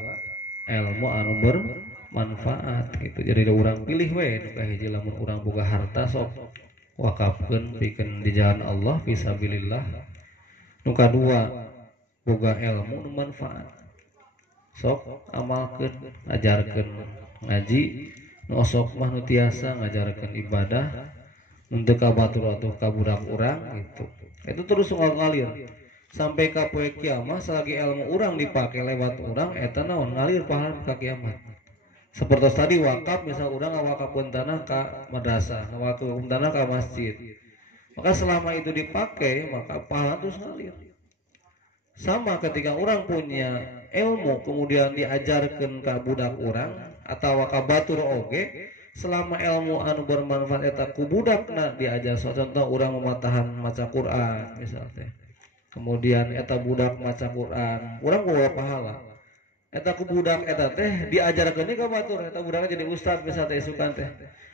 ilmu anu bermanfaat gitu. Jadi urang pilih we nu kahiji lamun urang boga harta sok wakafkeun pikeun di jalan Allah fisabilillah. Nu kadua boga ilmu nu manfaat sok amalkeun, ngajarkeun ngaji, nu osok mah nu tiasa ngajarkeun ibadah, nu teu kabatur atuh ka budak urang gitu. Itu terus ngalir sampai ka poe kiamat selagi ilmu urang dipake lewat urang eta naon ngalir pahala ka kiamat. Seperti tadi wakaf, misal orang ngawakafkeun tanah ka madrasah, ngawakafkeun tanah ka masjid. Maka selama itu dipakai, maka pahala terus ngalir. Sama ketika orang punya ilmu kemudian diajarkeun ka budak orang atau ka batur oge, selama ilmu anu bermanfaat eta ku budakna diajar. Contoh orang mematahan maca Quran misalnya. Kemudian eta budak maca Quran, urang bawa pahala. Eta ku budak eta teh diajarkeun ka batur, eta budak jadi ustad bisa teh sukan teh.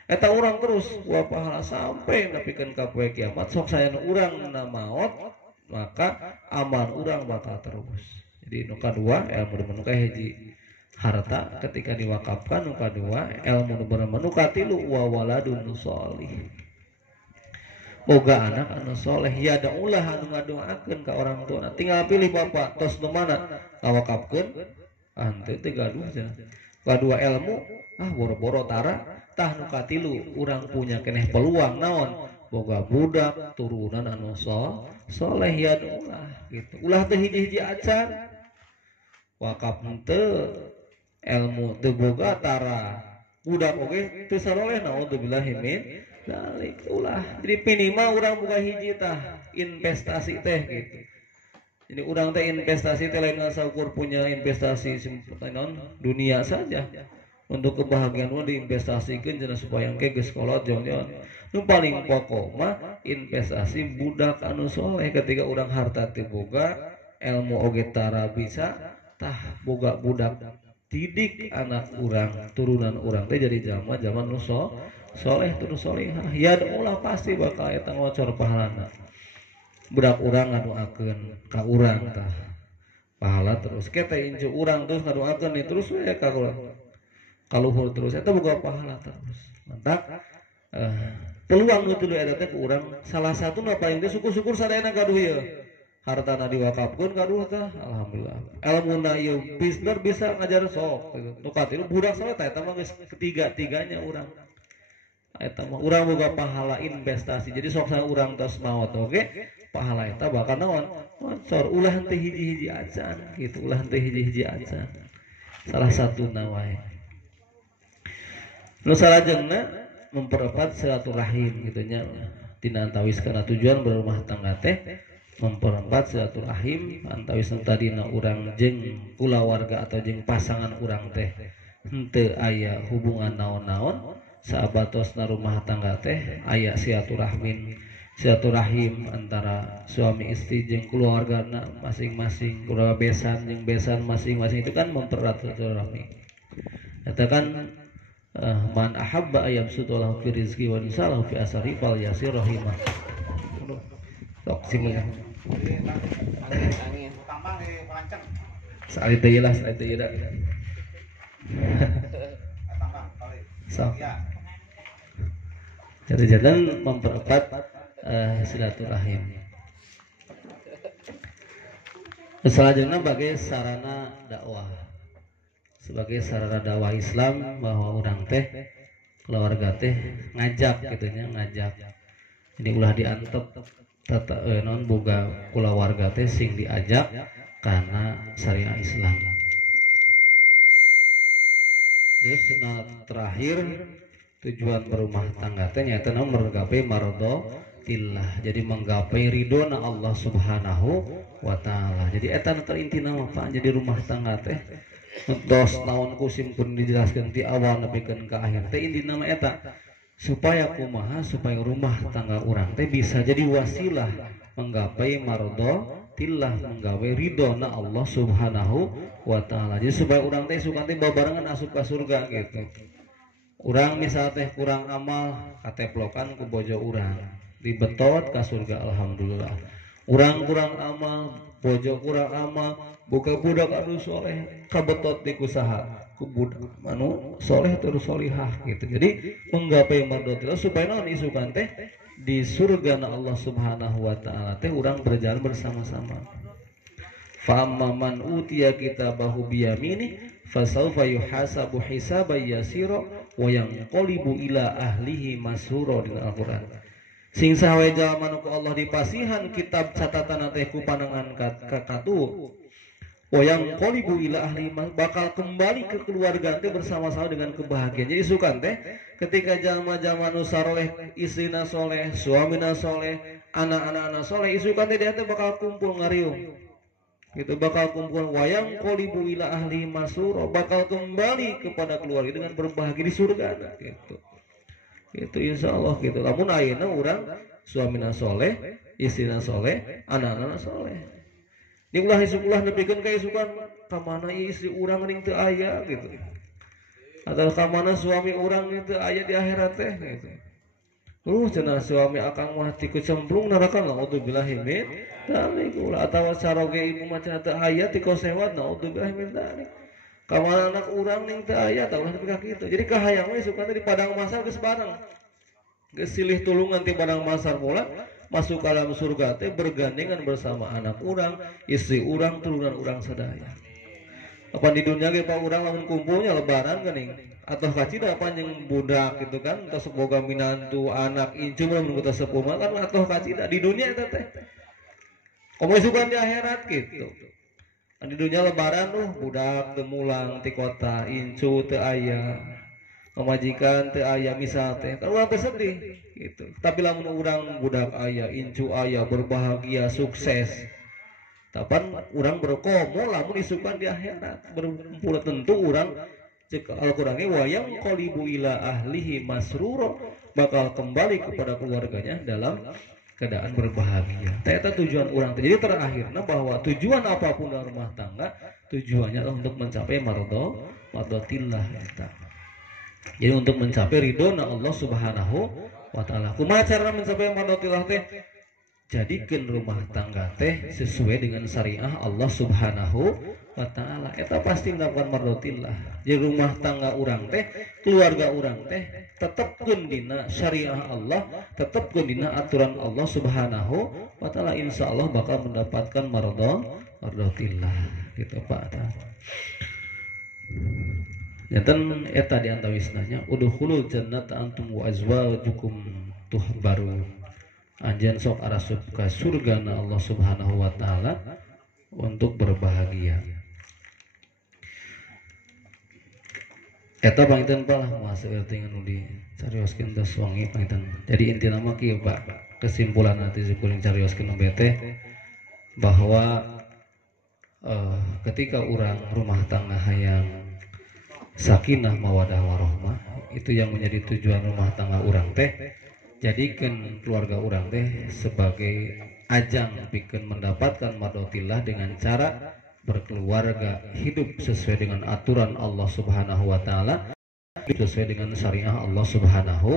Eta urang terus wa pahala sampai nepikeun ka poe kiamat. Sok saena urang na maot, maka amal urang bakal terus. Jadi nu kadua ilmu nu kahiji harta ketika diwakafkan, nu kadua ilmu nu bermanfaat, nu katilu wa waladun sholih. Boga anak anu soleh, ya da ulah anu ngadoakeun ka orang tua. Tinggal pilih bapak tos nu mana ngawakafkeun. Ante teh gaduh cenah. Kadua ilmu boro-boro tara tah nu katilu urang punya keneh peluang naon boga budak turunan anu soleh ya ulah gitu. Ulah teh hiji-hiji acan wakaf teu ilmu teu boga tara budak oge teu saloleh naudzubillahi min dzalik ulah. Jadi minimal urang boga hiji tah investasi teh gitu. Jadi urang teh investasi teh lain saukur punya investasi non dunia saja. Untuk kebahagiaan urang diinvestasikan cenah supaya engke geus kolot jongjon. Nu paling pokok mah investasi budak anu soleh. Ketika urang harta teu boga, ilmu oge tara bisa tah boga budak didik anak urang, turunan urang teh jadi jalma-jalma nu soleh terus solehah. Ya ulah pasti bakal eta ngocor pahalana. Budak urang ngadoakeun ka urang tah pahala terus kita incu urang terus ngadoakeun terus we ka urang kaluhur terus eta boga pahala terus. Mantap peluang nu tuluy eta teh ku urang salah satu na paling teh syukur-syukur sadayana gaduh ieu hartana diwakafkeun gaduh teh alhamdulillah ilmuna ieu bener bisa ngajar sok nu katilu budak saleh teh eta mah geus ketiga-tiganya urang eta mah urang boga pahala investasi jadi sok sana urang tos maot oge pahala eta bakal naon cor ulah teh hiji-hiji acan gitu ulah teh hiji-hiji acan salah satuna wae nu salajengna mempererat silaturahim gitu nya tina antawis kana tujuan berumah tangga teh mempererat silaturahim antawis tadina urang jeung kulawarga atau jeung pasangan urang teh henteu aya hubungan naon-naon sahabatosna rumah tangga teh aya silaturahim antara suami istri jeung keluargana masing-masing keluarga besan jeung besan masing-masing itu kan mempererat silaturahmi eta kan man ahabba ayam sutulahu fi rizqi wa nisalahu fi asari fal yasir rahimah. Sok sini. Saat itu lah, saat itu ya. Sok. Jadi jangan mempererat silaturahim. Selanjutnya sebagai sarana dakwah. Sebagai sarana dakwah Islam bahwa orang teh keluarga teh ngajak gitunya ngajak ini ulah diantep tata non boga keluarga teh sing diajak karena syariat Islam. Terus terakhir tujuan berumah tangga teh nyata menggapai mardotillah jadi menggapai ridona Allah Subhanahu wa taala. Jadi eta terinti nama Pak jadi rumah tangga teh dos naon kusim pun dijelaskan di awal nepikeun ka akhir teh inti nama eta supaya kumaha supaya rumah tangga urang teh bisa jadi wasilah menggapai mardotillah menggapai ridona Allah Subhanahu wa taala. Jadi supaya urang teh suka teh babarengan asup ka surga gitu. Urang misal teh kurang amal kateplokan ku bojo urang dibetot ka surga alhamdulillah. Urang kurang amal bojo kurang amal buka budak anu soleh kabetot di kusaha ku budak anu soleh terus solihah gitu. Jadi menggapai mardotillah supaya naon isukan teh di surga na Allah Subhanahu wa taala teh urang berjalan bersama-sama. Fa amman utiya kitabahu biyamini fasawfa yuhasabu hisaban yasira wa yanqalibu ila ahlihi masrura di Al-Qur'an. Sing sawe jalma nu Allah dipasihan kitab catatan teh ku panangan kakatu yang qalibu ila ahli bakal kembali ke keluarga teh bersama-sama dengan kebahagiaan. Jadi sukan teh ketika jalma-jalma nu saleh, istrina saleh, suamina saleh, anak-anak saleh, isukan teh dia teh bakal kumpul ngariung. Gitu bakal kumpul wayang qalibu ila ahli masrura bakal kembali kepada keluarga dengan berbahagia di surga gitu. Itu insyaallah gitu. Lamun ayeuna urang suamina saleh, istrina saleh, anak-anak saleh. Di ulah isukulah nepikeun ka isukan ka mana istri urang ning teu aya gitu. Atau ka mana suami urang ning teu aya di akhirat teh gitu. Cenah suami akang mah ti kecemplung neraka naudzubillahi min dzalik atawa saroge ibu mah cenah teu aya ti kosewat naudzubillahi min dzalik. Ka mana anak urang ning teu aya tah ulah nepi ka kitu. Jadi kahayang we isukan di padang mahsyar geus bareng. Geus silih tulungan ti padang mahsyar pula masuk ke dalam surga teh bergandengan bersama anak urang, istri urang, turunan urang sadaya. Apa di dunia ge Pak urang lamun kumpulnya lebaran geuning atau kacida panjang budak gitu kan, atau semoga minantu anak incu mun kita sepuh kan atau kacida di dunia eta teh. Komo sukan di akhirat gitu. Di dunia lebaran budak teu mulang ti kota, incu teu aya. Pemajikan teu aya misal teh kan urang teh sedih gitu. Tapi lamun urang budak aya, incu aya, berbahagia, sukses. Tapan urang berkomo lamun isukan di akhirat berkumpul tentu urang cek Al-Qur'an ge wayang qalibu ila ahlihi masrura bakal kembali kepada keluarganya dalam keadaan berbahagia. Eta tujuan urang teh. Jadi terakhirna bahwa tujuan apapun dalam rumah tangga tujuannya adalah untuk mencapai mardotillah eta. Jadi untuk mencapai ridho na Allah Subhanahu wa taala. Kumaha cara mencapai mardotillah teh? jadikan rumah tangga teh sesuai dengan syariah Allah Subhanahu wa ta'ala. Eta pasti mendapatkan mardotillah. Di rumah tangga orang teh, keluarga orang teh tetepkeun dina syariah Allah, tetepkeun dina aturan Allah Subhanahu wa ta'ala, insyaallah bakal mendapatkan mardotillah gitu Pak. Nyaten eta di antawisnanya udkhulul jannata antum wa azwajukum tuhbarun. Anjeun sok arasup ka surgana Allah Subhanahu wa ta'ala untuk berbahagia. Eta panginten palah moal saeuting anu dicarioskeun tos wangi panginten. Jadi intina mah kieu Pak, kesimpulan nanti kuring carioskeun teh bahwa ketika orang rumah tangga hayang sakinah mawadah warahmah, itu yang menjadi tujuan rumah tangga orang teh. Jadikan keluarga orang teh sebagai ajang bikin mendapatkan mardotillah dengan cara berkeluarga, hidup sesuai dengan aturan Allah Subhanahu wa ta'ala, sesuai dengan syariah Allah Subhanahu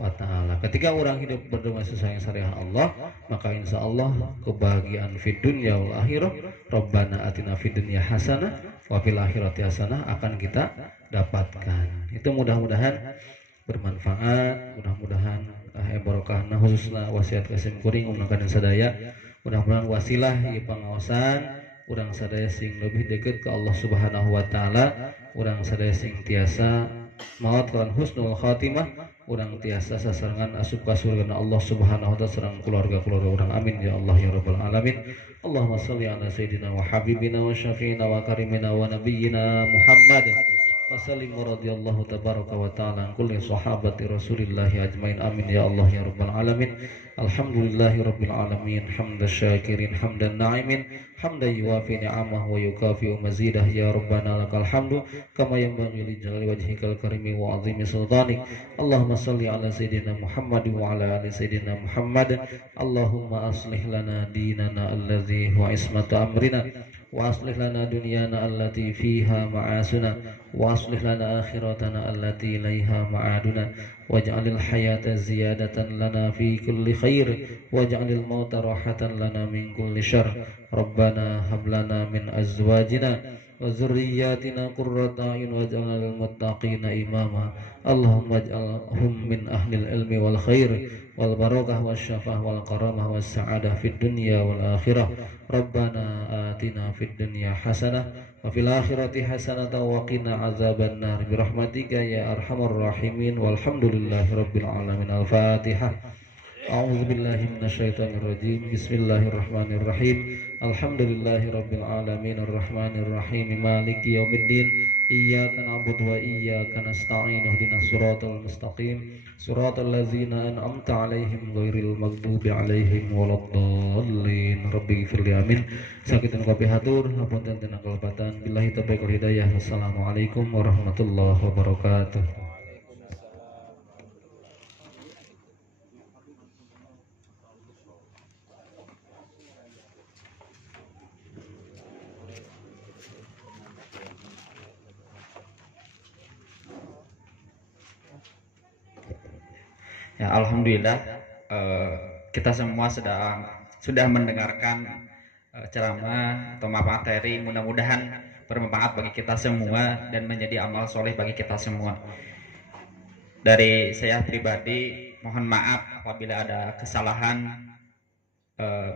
wa ta'ala. Ketika orang hidup berdamai sesuai dengan syariah Allah, maka insya Allah kebahagiaan fid dunya wal akhirah, Rabbana atina fid dunya hasanah wa fil akhirati hasanah akan kita dapatkan. Itu mudah-mudahan bermanfaat, mudah-mudahan barokahna khususna wasiat kasim kuring umnakan sadaya, mudah-mudahan wasilah ieu pangaosan urang sadaya sing lebih dekat ke Allah Subhanahu wa ta'ala, urang sadaya sing tiasa maot kawan husnul khatimah, urang tiasa sasarangan asup ka surgana Allah Subhanahu wa ta'ala sareng keluarga-keluarga urang, amin ya Allah ya rabbal alamin. Allahumma shalli ala sayyidina wa habibina wa syafiina wa karimina wa nabiyyina Muhammad wa sallim radhiyallahu tabaraka wa ta'ala an kulli sahabati rasulillahi ajmain, amin ya Allah ya rabbal alamin. Alhamdulillahi rabbil alamin, hamdan syakirin hamdan na'imin, hamdan yuwafi ni'amah wa yukafi'u mazidah, ya rabbana lakal hamdu kama yanbaghi li jalali wajhikal karimi wa 'azimi sultanik. Allahumma shalli ala sayyidina Muhammad wa ala ali sayyidina Muhammad. Allahumma aslih lana dinana alladzi huwa ismatu amrina wa aslih lana dunyana allati fiha ma'asuna wa aslih lana akhiratana allati ilaiha ma'aduna waj'alil hayata ziyadatan lana fi kulli khair waj'alil mauta rahatan lana min kulli syarr. Rabbana hab lana min azwajina wa dzurriyyatina qurrata a'yun waj'alna lil muttaqina imama. Allahumma ij'alhum min ahlil ilmi wal khair wal barakah wasyafah wal karamah was sa'adah fid dunya wal akhirah. Rabbana atina fid dunya hasanah wa fil akhirati hasanah wa qina azaban nar bi rahmatika ya arhamar rahimin. Walhamdulillahi rabbil alamin. Al-Fatihah. A'udzu billahi minasyaitonir rajim. Bismillahirrahmanirrahim. Alhamdulillahi rabbil alamin arrahmanir rahim maliki yaumiddin. Iyyaka na'budu wa iyyaka nasta'in ihdinas siratal mustaqim siratal ladzina an'amta 'alaihim ghairil maghdubi 'alaihim waladdallin. Rabbi ighfirli amin. Sakitan kopi hatur hapunten teu kalebatan. Billahi taufiq wal hidayah. Wassalamualaikum warahmatullahi wabarakatuh. Ya, alhamdulillah kita semua sudah mendengarkan ceramah atau materi, mudah-mudahan bermanfaat bagi kita semua dan menjadi amal soleh bagi kita semua. Dari saya pribadi mohon maaf apabila ada kesalahan,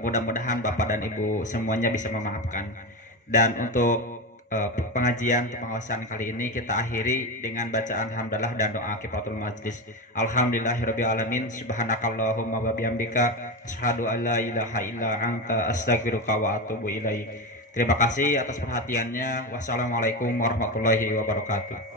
mudah-mudahan Bapak dan Ibu semuanya bisa memaafkan. Dan untuk pengajian pengawasan kali ini kita akhiri dengan bacaan hamdalah dan doa kifaratul majlis. Alhamdulillahirabbil alamin, subhanakallahumma wa bihamdika asyhadu an la ilaha illa anta astaghfiruka wa atubu ilaik. Terima kasih atas perhatiannya. Wassalamualaikum warahmatullahi wabarakatuh.